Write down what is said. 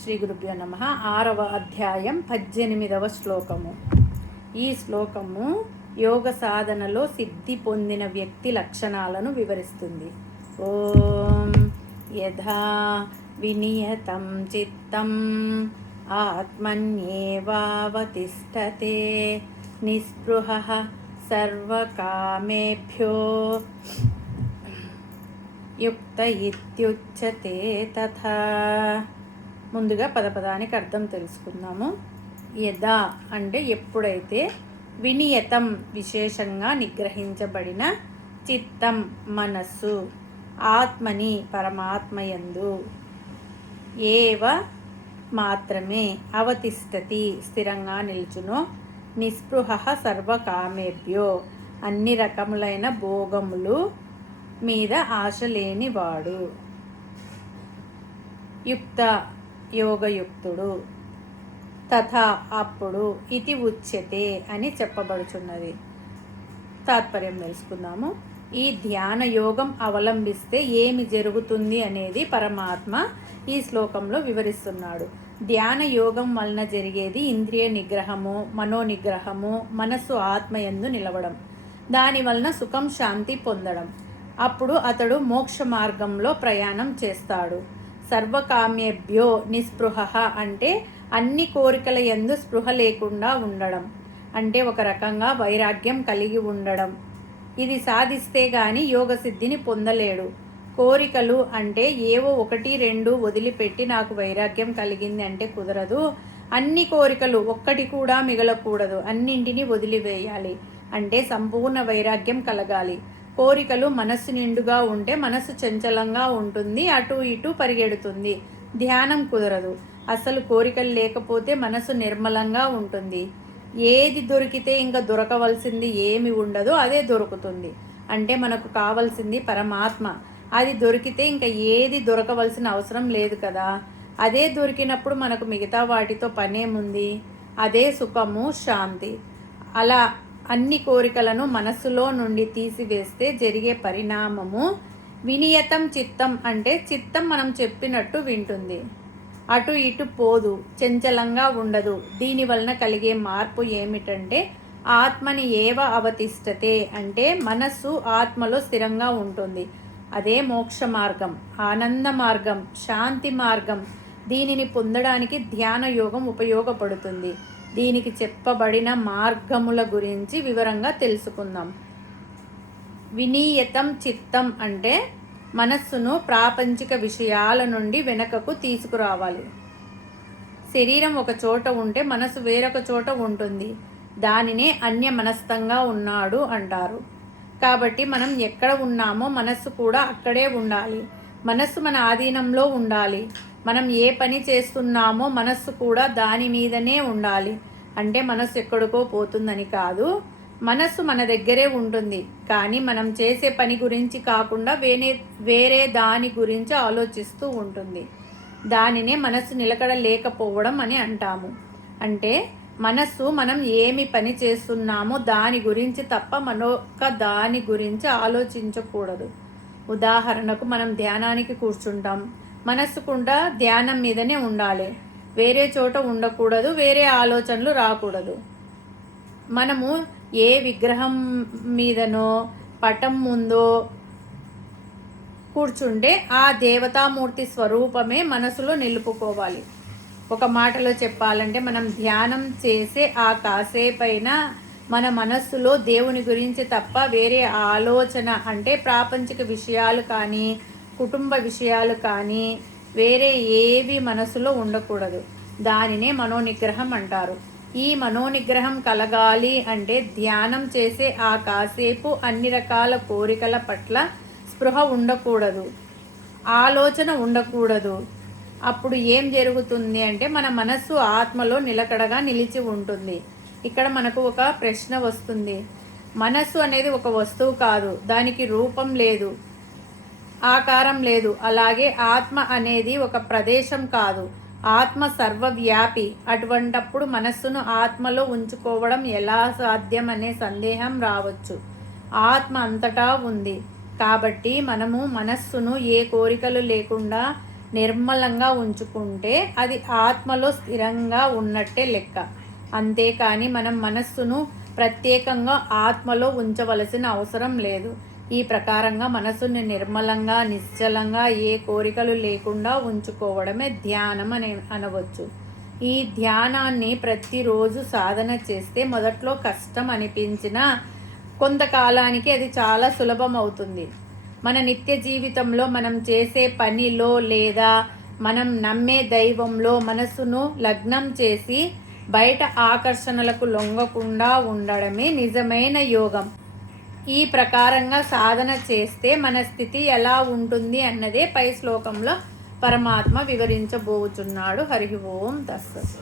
శ్రీ గురుభ్యో నమః. 6వ అధ్యాయం 18వ శ్లోకము. ఈ శ్లోకము యోగ సాధనలో సిద్ధి పొందిన వ్యక్తి లక్షణాలను వివరిస్తుంది. ఓం యథా వినియతం చిత్తం ఆత్మన్యేవావతిష్టతే నిస్పృహః సర్వకామేభ్యో యుక్త ఇత్యుచ్యతే తథా. ముందుగా పదపదానికి అర్థం తెలుసుకుందాము. యదా అంటే ఎప్పుడైతే, వినియతం విశేషంగా నిగ్రహించబడిన, చిత్తం మనస్సు, ఆత్మని పరమాత్మయందు, ఏవ మాత్రమే, అవతిష్టతి స్థిరంగా నిల్చునో, నిస్పృహ సర్వకామేభ్యో అన్ని రకములైన భోగములు మీద ఆశ లేనివాడు, యుక్త యోగయుక్తుడు, తథా అప్పుడు, ఇది ఉచ్యతే అని చెప్పబడుచున్నది. తాత్పర్యం తెలుసుకుందాము. ఈ ధ్యాన యోగం అవలంబిస్తే ఏమి జరుగుతుంది అనేది పరమాత్మ ఈ శ్లోకంలో వివరిస్తున్నాడు. ధ్యాన యోగం వలన జరిగేది ఇంద్రియ నిగ్రహము, మనోనిగ్రహము, మనస్సు ఆత్మయందు నిలవడం, దాని వలన సుఖం శాంతి పొందడం. అప్పుడు అతడు మోక్ష మార్గంలో ప్రయాణం చేస్తాడు. సర్వకామ్యేభ్యో నిస్పృహ అంటే అన్ని కోరికల యందు స్పృహ లేకుండా ఉండడం, అంటే ఒక రకంగా వైరాగ్యం కలిగి ఉండడం. ఇది సాధిస్తే గాని యోగ సిద్ధిని పొందలేడు. కోరికలు అంటే ఏవో 1-2 వదిలిపెట్టి నాకు వైరాగ్యం కలిగింది అంటే కుదరదు. అన్ని కోరికలు ఒక్కటి కూడా మిగలకూడదు, అన్నింటినీ వదిలివేయాలి అంటే సంపూర్ణ వైరాగ్యం కలగాలి. కోరికలు మనస్సు నిండుగా ఉంటే మనస్సు చంచలంగా ఉంటుంది, అటు ఇటు పరిగెడుతుంది, ధ్యానం కుదరదు. అసలు కోరికలు లేకపోతే మనస్సు నిర్మలంగా ఉంటుంది. ఏది దొరికితే ఇంకా దొరకవలసింది ఏమి ఉండదో అదే దొరుకుతుంది. అంటే మనకు కావలసింది పరమాత్మ. అది దొరికితే ఇంకా ఏది దొరకవలసిన అవసరం లేదు కదా. అదే దొరికినప్పుడు మనకు మిగతా వాటితో పనేముంది? అదే సుఖము, శాంతి. అలా అన్ని కోరికలను మనస్సులో నుండి తీసివేస్తే జరిగే పరిణామము వినియతం చిత్తం. అంటే చిత్తం మనం చెప్పినట్టు వింటుంది, అటు ఇటు పోదు, చంచలంగా ఉండదు. దీని వలన కలిగే మార్పు ఏమిటంటే ఆత్మని ఏవ అవతిష్టతే అంటే మనస్సు ఆత్మలో స్థిరంగా ఉంటుంది. అదే మోక్ష మార్గం, ఆనంద మార్గం, శాంతి మార్గం. దీనిని పొందడానికి ధ్యాన యోగం ఉపయోగపడుతుంది. దీనికి చెప్పబడిన మార్గముల గురించి వివరంగా తెలుసుకుందాం. వినియతం చిత్తం అంటే మనస్సును ప్రాపంచిక విషయాల నుండి వెనకకు తీసుకురావాలి. శరీరం ఒక చోట ఉంటే మనసు వేరొక చోట ఉంటుంది. దానినే అన్యమనస్కంగా ఉన్నాడు అంటారు. కాబట్టి మనం ఎక్కడ ఉన్నామో మనస్సు కూడా అక్కడే ఉండాలి. మనస్సు మన ఆధీనంలో ఉండాలి. మనం ఏ పని చేస్తున్నామో మనస్సు కూడా దాని మీదనే ఉండాలి. అంటే మనస్సు ఎక్కడికో పోతుందని కాదు, మనస్సు మన దగ్గరే ఉంటుంది. కానీ మనం చేసే పని గురించి కాకుండా వేరే దాని గురించి ఆలోచిస్తూ ఉంటుంది. దానినే మనస్సు నిలకడ లేకపోవడం అని అంటాము. అంటే మనస్సు మనం ఏమి పని చేస్తున్నామో దాని గురించి తప్ప మరొక దాని గురించి ఆలోచించకూడదు. ఉదాహరణకు మనం ధ్యానానికి కూర్చుంటాం, మనస్సు కూడా ధ్యానం మీదనే ఉండాలి, వేరే చోట ఉండకూడదు, వేరే ఆలోచనలు రాకూడదు. మనము ఏ విగ్రహం మీదనో పటం ముందో కూర్చుంటే ఆ దేవతామూర్తి స్వరూపమే మనసులో నిలుపుకోవాలి. ఒక మాటలో చెప్పాలంటే మనం ధ్యానం చేసే ఆ కాసేపైనా మన మనస్సులో దేవుని గురించి తప్ప వేరే ఆలోచన అంటే ప్రాపంచిక విషయాలు కానీ కుటుంబ విషయాలు కానీ వేరే ఏవి మనసులో ఉండకూడదు. దానినే మనోనిగ్రహం అంటారు. ఈ మనోనిగ్రహం కలగాలి అంటే ధ్యానం చేసే ఆ కాసేపు అన్ని రకాల కోరికల పట్ల స్పృహ ఉండకూడదు, ఆలోచన ఉండకూడదు. అప్పుడు ఏం జరుగుతుంది అంటే మన మనస్సు ఆత్మలో నిలకడగా నిలిచి ఉంటుంది. ఇక్కడ మనకు ఒక ప్రశ్న వస్తుంది. మనస్సు అనేది ఒక వస్తువు కాదు, దానికి రూపం లేదు, ఆకారం లేదు. అలాగే ఆత్మ అనేది ఒక ప్రదేశం కాదు, ఆత్మ సర్వవ్యాపి. అటువంటప్పుడు మనస్సును ఆత్మలో ఉంచుకోవడం ఎలా సాధ్యం అనే సందేహం రావచ్చు. ఆత్మ అంతటా ఉంది కాబట్టి మనము మనస్సును ఏ కోరికలు లేకుండా నిర్మలంగా ఉంచుకుంటే అది ఆత్మలో స్థిరంగా ఉన్నట్టే లెక్క. అంతేకాని మనం మనస్సును ప్రత్యేకంగా ఆత్మలో ఉంచవలసిన అవసరం లేదు. ఈ ప్రకారంగా మనసుని నిర్మలంగా, నిశ్చలంగా, ఏ కోరికలు లేకుండా ఉంచుకోవడమే ధ్యానం అని అనవచ్చు. ఈ ధ్యానాన్ని ప్రతిరోజు సాధన చేస్తే మొదట్లో కష్టం అనిపించినా కొంతకాలానికి అది చాలా సులభం అవుతుంది. మన నిత్య జీవితంలో మనం చేసే పనిలో లేదా మనం నమ్మే దైవంలో మనసును లగ్నం చేసి బయట ఆకర్షణలకు లొంగకుండా ఉండడమే నిజమైన యోగం. ఈ ప్రకారంగా సాధన చేస్తే మన స్థితి ఎలా ఉంటుంది అన్నదే పై శ్లోకంలో పరమాత్మ వివరించబోచున్నాడు. హరి ఓం తస్సత్.